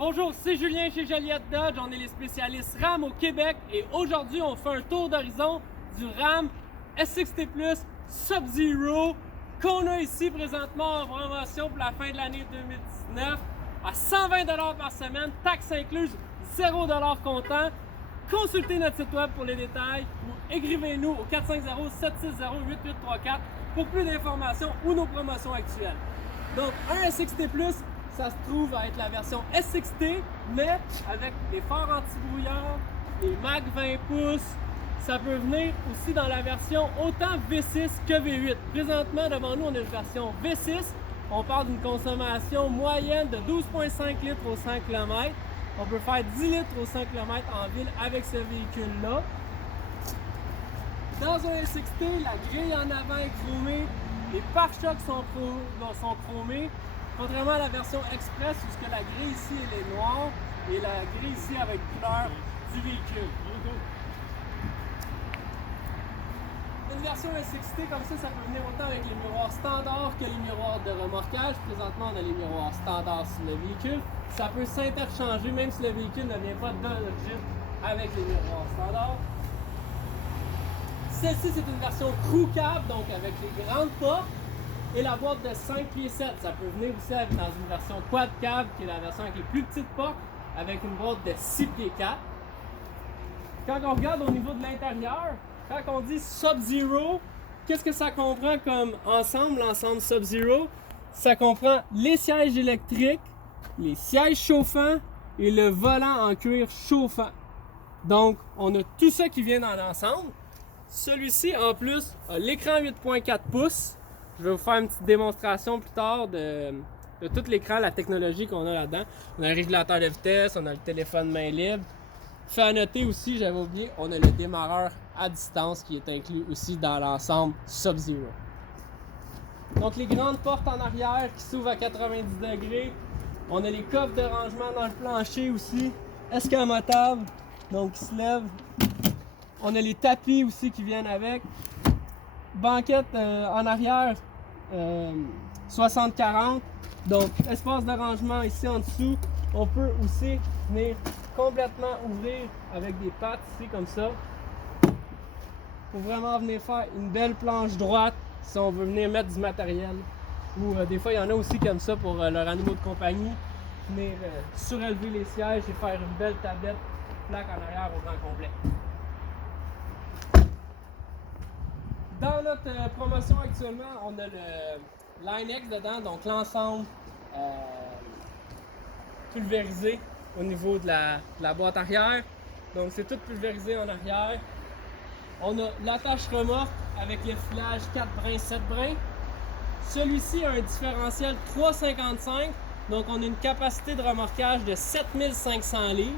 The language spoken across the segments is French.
Bonjour, c'est Julien chez Joliette Dodge, on est les spécialistes RAM au Québec et aujourd'hui on fait un tour d'horizon du RAM S60 Plus Sub-Zero qu'on a ici présentement en promotion pour la fin de l'année 2019 à 120 $ par semaine, taxes incluses, 0 $ comptant. Consultez notre site web pour les détails ou écrivez-nous au 450-760-8834 pour plus d'informations ou nos promotions actuelles. Donc un S60 Plus, ça se trouve à être la version S60, mais avec les phares anti-brouillard, les Mag 20 pouces. Ça peut venir aussi dans la version autant V6 que V8. Présentement, devant nous, on a une version V6. On parle d'une consommation moyenne de 12,5 litres au 100 km. On peut faire 10 litres au 100 km en ville avec ce véhicule-là. Dans un S60, la grille en avant est chromée. Les pare-chocs sont chromés. Contrairement à la version Express, où la grille ici elle est noire et la grille ici avec couleur du véhicule. Une version S60 comme ça peut venir autant avec les miroirs standards que les miroirs de remorquage. Présentement, on a les miroirs standards sur le véhicule. Ça peut s'interchanger même si le véhicule ne vient pas d'origine avec les miroirs standards. Celle-ci, c'est une version crew cab, donc avec les grandes portes. Et la boîte de 5 pieds 7, ça peut venir aussi dans une version quad cab, qui est la version avec les plus petites portes, avec une boîte de 6 pieds 4. Quand on regarde au niveau de l'intérieur, quand on dit Sub-Zero, qu'est-ce que ça comprend comme ensemble, l'ensemble Sub-Zero? Ça comprend les sièges électriques, les sièges chauffants et le volant en cuir chauffant. Donc, on a tout ça qui vient dans l'ensemble. Celui-ci, en plus, a l'écran 8.4 pouces. Je vais vous faire une petite démonstration plus tard de tout l'écran, la technologie qu'on a là-dedans. On a un régulateur de vitesse, on a le téléphone main libre. Fait à noter aussi, j'avais oublié, on a le démarreur à distance qui est inclus aussi dans l'ensemble Sub-Zero. Donc les grandes portes en arrière qui s'ouvrent à 90 degrés. On a les coffres de rangement dans le plancher aussi, escamotables, donc qui se lèvent. On a les tapis aussi qui viennent avec. Banquette en arrière 60-40, donc espace de rangement ici en dessous. On peut aussi venir complètement ouvrir avec des pattes ici comme ça pour vraiment venir faire une belle planche droite si on veut venir mettre du matériel. Ou des fois il y en a aussi comme ça pour leurs animaux de compagnie, venir surélever les sièges et faire une belle tablette plaque en arrière au grand complet. Dans notre promotion actuellement, on a le Line-X dedans, donc l'ensemble pulvérisé au niveau de la boîte arrière. Donc c'est tout pulvérisé en arrière. On a l'attache remorque avec le filage 4 brins, 7 brins. Celui-ci a un différentiel 3,55, donc on a une capacité de remorquage de 7500 livres.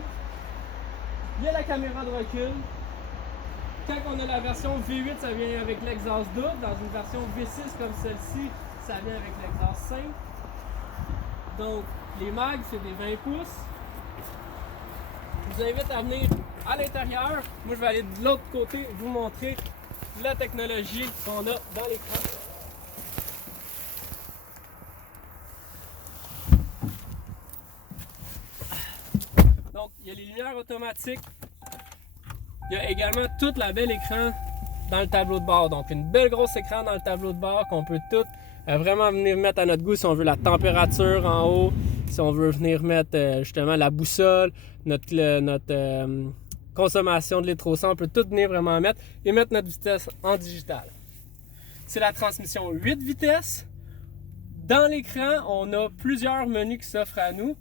Il y a la caméra de recul. Quand on a la version V8, ça vient avec l'exhaust double. Dans une version V6 comme celle-ci, ça vient avec l'exhaust simple. Donc, les mags, c'est des 20 pouces. Je vous invite à venir à l'intérieur. Moi, je vais aller de l'autre côté vous montrer la technologie qu'on a dans l'écran. Donc, il y a les lumières automatiques. Il y a également tout le bel écran dans le tableau de bord. Donc, une belle grosse écran dans le tableau de bord qu'on peut tout vraiment venir mettre à notre goût si on veut la température en haut, si on veut venir mettre justement la boussole, notre consommation de litres au 100. On peut tout venir vraiment mettre et mettre notre vitesse en digital. C'est la transmission 8 vitesses. Dans l'écran, on a plusieurs menus qui s'offrent à nous.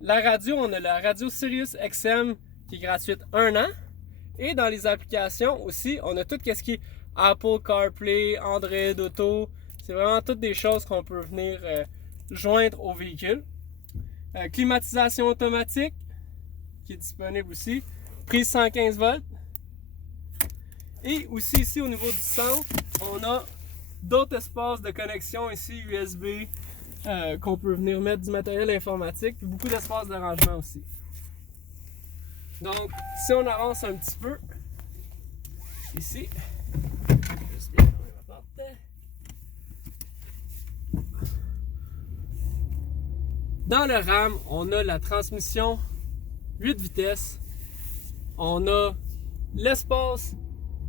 La radio, on a la radio Sirius XM qui est gratuite 1 an. Et dans les applications aussi, on a tout ce qui est Apple CarPlay, Android Auto. C'est vraiment toutes des choses qu'on peut venir joindre au véhicule. Climatisation automatique qui est disponible aussi. Prise 115 volts. Et aussi ici au niveau du centre, on a d'autres espaces de connexion ici USB qu'on peut venir mettre du matériel informatique. Puis beaucoup d'espaces de rangement aussi. Donc, si on avance un petit peu, ici, juste bien fermer ma porte. Dans le RAM, on a la transmission 8 vitesses. On a l'espace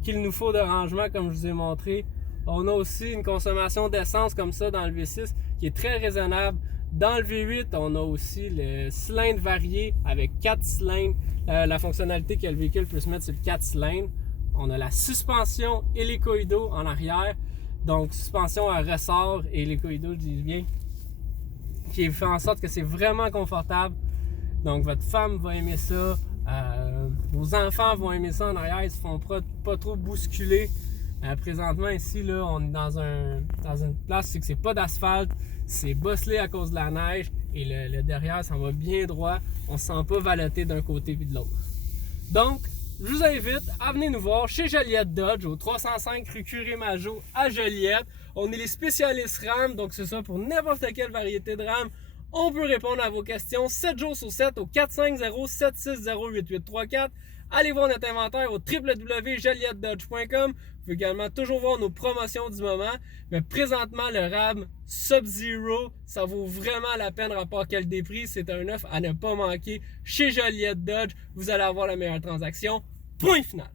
qu'il nous faut de rangement, comme je vous ai montré. On a aussi une consommation d'essence comme ça dans le V6 qui est très raisonnable. Dans le V8, on a aussi le cylindre varié avec 4 cylindres. La fonctionnalité que le véhicule peut se mettre sur le 4 cylindres. On a la suspension hélicoïdo en arrière. Donc, suspension à ressort et hélicoïdo, je dis bien, qui fait en sorte que c'est vraiment confortable. Donc, votre femme va aimer ça. Vos enfants vont aimer ça en arrière. Ils ne se font pas trop bousculer. Présentement, ici, là, on est dans une place où c'est pas d'asphalte. C'est bosselé à cause de la neige. Et le derrière, ça va bien droit. On ne se sent pas vallotté d'un côté puis de l'autre. Donc, je vous invite à venir nous voir chez Joliette Dodge au 305 rue Curie-Majot à Joliette. On est les spécialistes RAM, donc c'est ça pour n'importe quelle variété de RAM. On peut répondre à vos questions 7 jours sur 7 au 450-760-8834. Allez voir notre inventaire au www.joliettedodge.com. Vous pouvez également toujours voir nos promotions du moment. Mais présentement, le RAM Sub-Zero, ça vaut vraiment la peine rapport qualité-prix. C'est un offre à ne pas manquer chez Joliette Dodge. Vous allez avoir la meilleure transaction. Point final.